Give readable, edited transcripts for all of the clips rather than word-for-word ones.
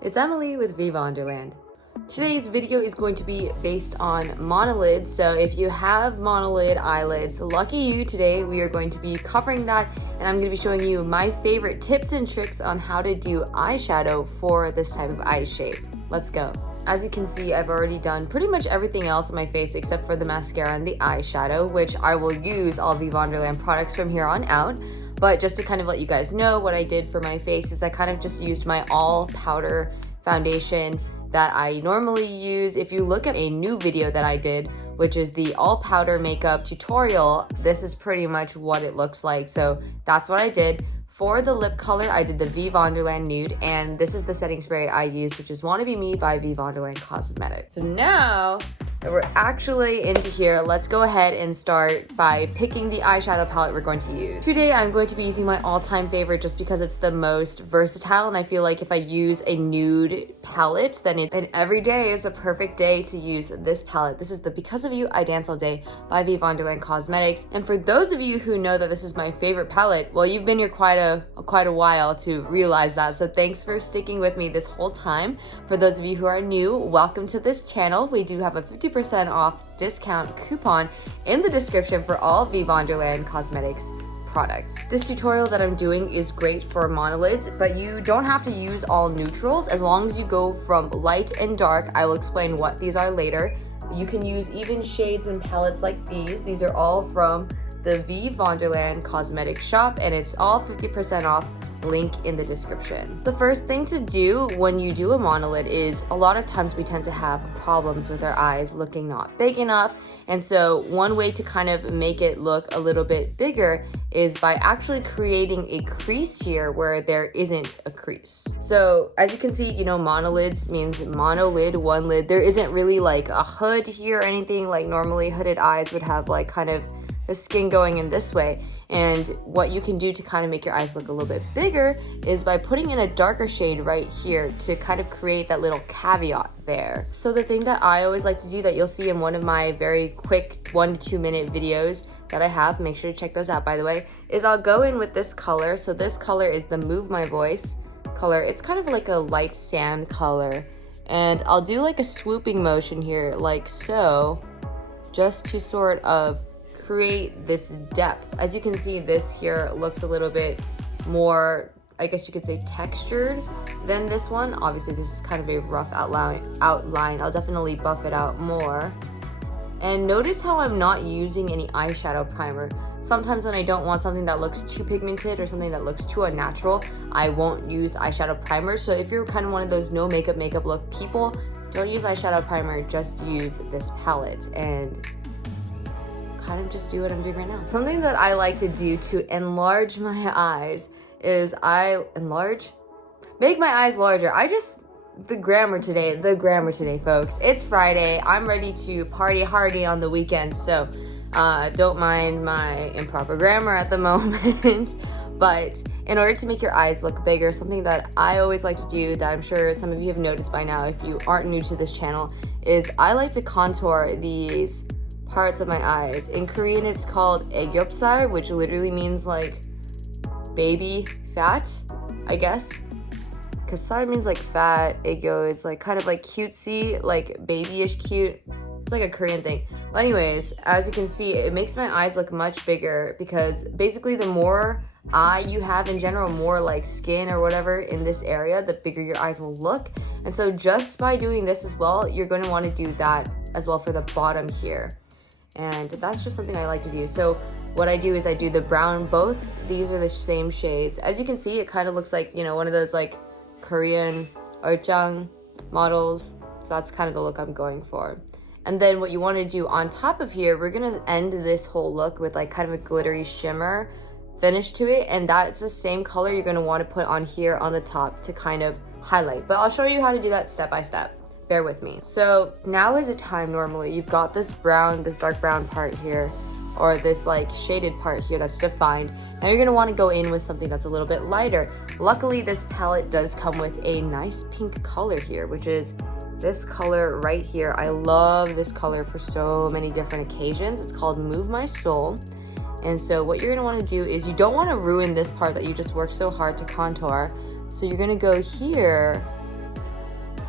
It's Emily with veevonderland. Today's video is going to be based on Monolid, so if you have Monolid eyelids, lucky you. Today we are going to be covering that, and I'm going to be showing you my favorite tips and tricks on how to do eyeshadow for this type of eye shape. Let's go. As you can see, I've already done pretty much everything else on my face except for the mascara and the eyeshadow, which I will use all veevonderland products from here on out. But just to kind of let you guys know, what I did for my face is I kind of just used my all powder foundation that I normally use. If you look at a new video that I did, which is the all powder makeup tutorial, this is pretty much what it looks like. So that's what I did. For the lip color, I did the veevonderland Nude, and this is the setting spray I used, which is Wanna Be Me by veevonderland Cosmetics. So now that we're actually into here, let's go ahead and start by picking the eyeshadow palette we're going to use. Today, I'm going to be using my all-time favorite just because it's the most versatile, and I feel like if I use a nude palette, then every day is a perfect day to use this palette. This is the Because of You, I Dance All Day by veevonderland Cosmetics. And for those of you who know that this is my favorite palette, well, you've been here quite a while to realize that. So thanks for sticking with me this whole time. For those of you who are new, welcome to this channel. We do have a 50% off discount coupon in the description for all veevonderland Cosmetics products. This tutorial that I'm doing is great for monolids, but you don't have to use all neutrals as long as you go from light and dark. I will explain what these are later. You can use even shades and palettes like these. These are all from the veevonderland Cosmetics shop, and it's all 50% off. Link in the description. The first thing to do when you do a monolid is a lot of times we tend to have problems with our eyes looking not big enough, and so one way to kind of make it look a little bit bigger is by actually creating a crease here where there isn't a crease. So as you can see, you know, monolids means monolid, one lid. There isn't really like a hood here or anything. Like normally hooded eyes would have like kind of the skin going in this way. And what you can do to kind of make your eyes look a little bit bigger is by putting in a darker shade right here to kind of create that little caveat there. So the thing that I always like to do that you'll see in one of my very quick 1 to 2 minute videos that I have, make sure to check those out by the way, is I'll go in with this color. So this color is the Move My Voice color. It's kind of like a light sand color. And I'll do like a swooping motion here like so, just to sort of create this depth. As you can see, this here looks a little bit more, I guess you could say, textured than this one. Obviously this is kind of a rough outline. I'll definitely buff it out more. And notice how I'm not using any eyeshadow primer. Sometimes when I don't want something that looks too pigmented or something that looks too unnatural, I won't use eyeshadow primer. So if you're kind of one of those no makeup look people, don't use eyeshadow primer, just use this palette and kind of just do what I'm doing right now. Something that I like to do to enlarge my eyes is make my eyes larger. The grammar today, folks. It's Friday. I'm ready to party hardy on the weekend, so don't mind my improper grammar at the moment. But in order to make your eyes look bigger, something that I always like to do that I'm sure some of you have noticed by now if you aren't new to this channel is I like to contour these parts of my eyes. In Korean it's called 애교살, which literally means like baby fat, I guess, because 살 means like fat, 애교 is like kind of like cutesy, like babyish cute. It's like a Korean thing. But anyways, as you can see, it makes my eyes look much bigger because basically the more eye you have in general, more like skin or whatever in this area, the bigger your eyes will look. And so just by doing this as well, you're going to want to do that as well for the bottom here. And that's just something I like to do. So what I do is I do the brown, both these are the same shades. As you can see, it kind of looks like, you know, one of those like Korean orchang models. So that's kind of the look I'm going for. And then what you want to do on top of here, we're going to end this whole look with like kind of a glittery shimmer finish to it. And that's the same color you're going to want to put on here on the top to kind of highlight. But I'll show you how to do that step by step. Bear with me. So now is a time normally you've got this brown, this dark brown part here, or this like shaded part here that's defined. Now you're gonna want to go in with something that's a little bit lighter. Luckily, this palette does come with a nice pink color here, which is this color right here. I love this color for so many different occasions. It's called Move My Soul. And so what you're gonna wanna do is you don't wanna ruin this part that you just worked so hard to contour. So you're gonna go here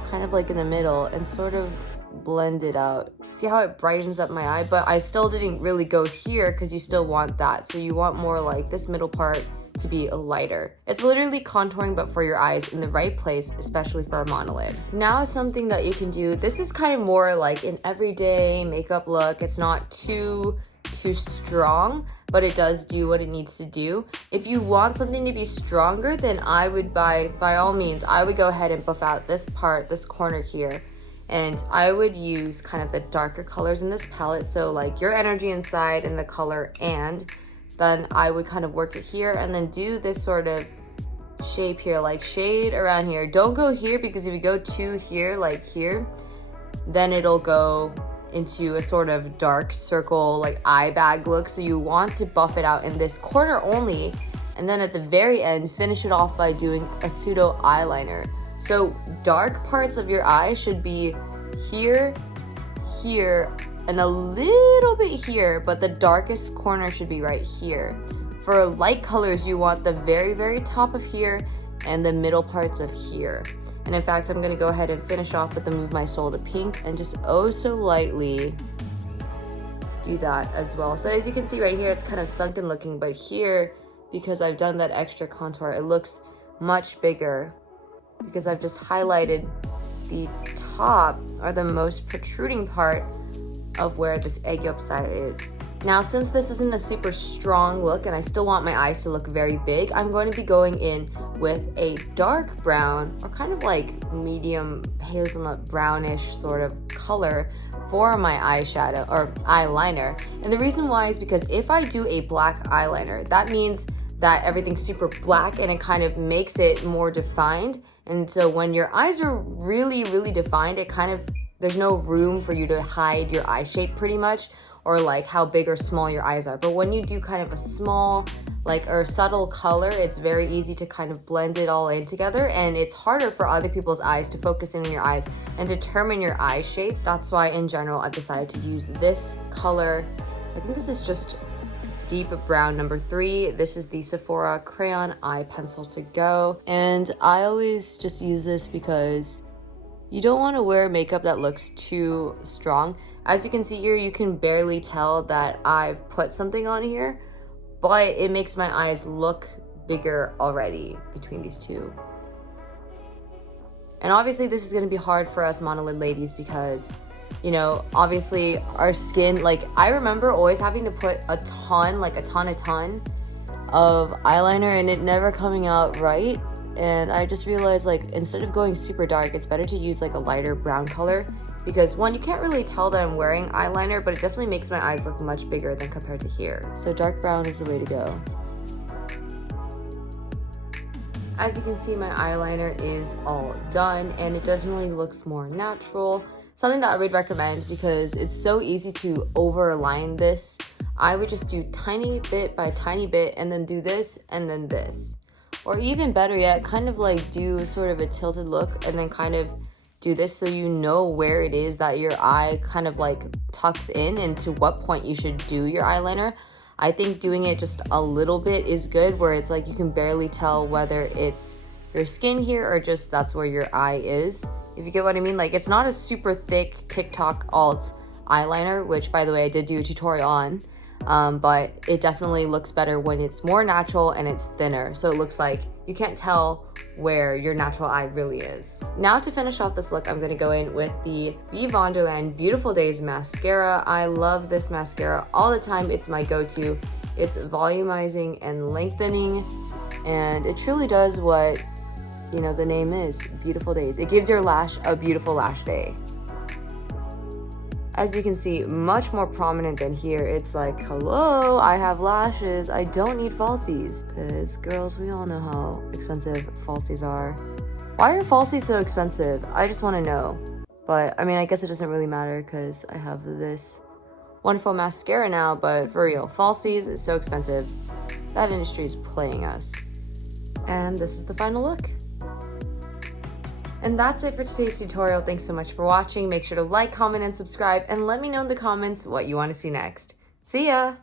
kind of like in the middle and sort of blend it out. See how it brightens up my eye? But I still didn't really go here because you still want that. So you want more like this middle part to be lighter. It's literally contouring but for your eyes in the right place, especially for a monolid. Now something that you can do, this is kind of more like an everyday makeup look. It's not too strong, but it does do what it needs to do. If you want something to be stronger, then I would by all means, I would go ahead and buff out this part, this corner here. And I would use kind of the darker colors in this palette. So like your energy inside and the color, and then I would kind of work it here and then do this sort of shape here, like shade around here. Don't go here because if you go to here, like here, then it'll go into a sort of dark circle, like eye bag look. So you want to buff it out in this corner only. And then at the very end, finish it off by doing a pseudo eyeliner. So dark parts of your eye should be here, here, and a little bit here, but the darkest corner should be right here. For light colors, you want the very, very top of here and the middle parts of here. And in fact, I'm gonna go ahead and finish off with the Move My Soul to pink and just oh so lightly do that as well. So as you can see right here, it's kind of sunken looking, but here, because I've done that extra contour, it looks much bigger because I've just highlighted the top or the most protruding part of where this egg yolk side is. Now, since this isn't a super strong look and I still want my eyes to look very big, I'm going to be going in with a dark brown or kind of like medium hazelnut brownish sort of color for my eyeshadow or eyeliner. And the reason why is because if I do a black eyeliner, that means that everything's super black and it kind of makes it more defined. And so when your eyes are really, really defined, it kind of, there's no room for you to hide your eye shape pretty much, or like how big or small your eyes are. But when you do kind of a small, like, or subtle color, it's very easy to kind of blend it all in together, and it's harder for other people's eyes to focus in on your eyes and determine your eye shape. That's why in general, I've decided to use this color. I think this is just deep brown number 3. This is the Sephora Crayon Eye Pencil to go. And I always just use this because you don't want to wear makeup that looks too strong. As you can see here, you can barely tell that I've put something on here, but it makes my eyes look bigger already between these two. And obviously this is going to be hard for us monolid ladies because, you know, obviously our skin, like I remember always having to put a ton of eyeliner and it never coming out right. And I just realized, like, instead of going super dark, it's better to use like a lighter brown color because one, you can't really tell that I'm wearing eyeliner, but it definitely makes my eyes look much bigger than compared to here. So dark brown is the way to go. As you can see, my eyeliner is all done and it definitely looks more natural. Something that I would recommend because it's so easy to overline this. I would just do tiny bit by tiny bit and then do this and then this. Or even better yet, kind of like do sort of a tilted look and then kind of do this so you know where it is that your eye kind of like tucks in and to what point you should do your eyeliner. I think doing it just a little bit is good, where it's like you can barely tell whether it's your skin here or just that's where your eye is. If you get what I mean, like it's not a super thick TikTok alt eyeliner, which by the way I did do a tutorial on. But it definitely looks better when it's more natural and it's thinner. So it looks like you can't tell where your natural eye really is. Now to finish off this look, I'm going to go in with the veevonderland Beautiful Days mascara. I love this mascara all the time. It's my go-to. It's volumizing and lengthening, and it truly does what, you know, the name is, Beautiful Days. It gives your lash a beautiful lash day. As you can see, much more prominent than here. It's like, hello, I have lashes. I don't need falsies. Because girls, we all know how expensive falsies are. Why are falsies so expensive? I just want to know. But I mean, I guess it doesn't really matter because I have this wonderful mascara now, but for real, falsies is so expensive. That industry is playing us. And this is the final look. And that's it for today's tutorial. Thanks so much for watching. Make sure to like, comment, and subscribe, and let me know in the comments what you want to see next. See ya!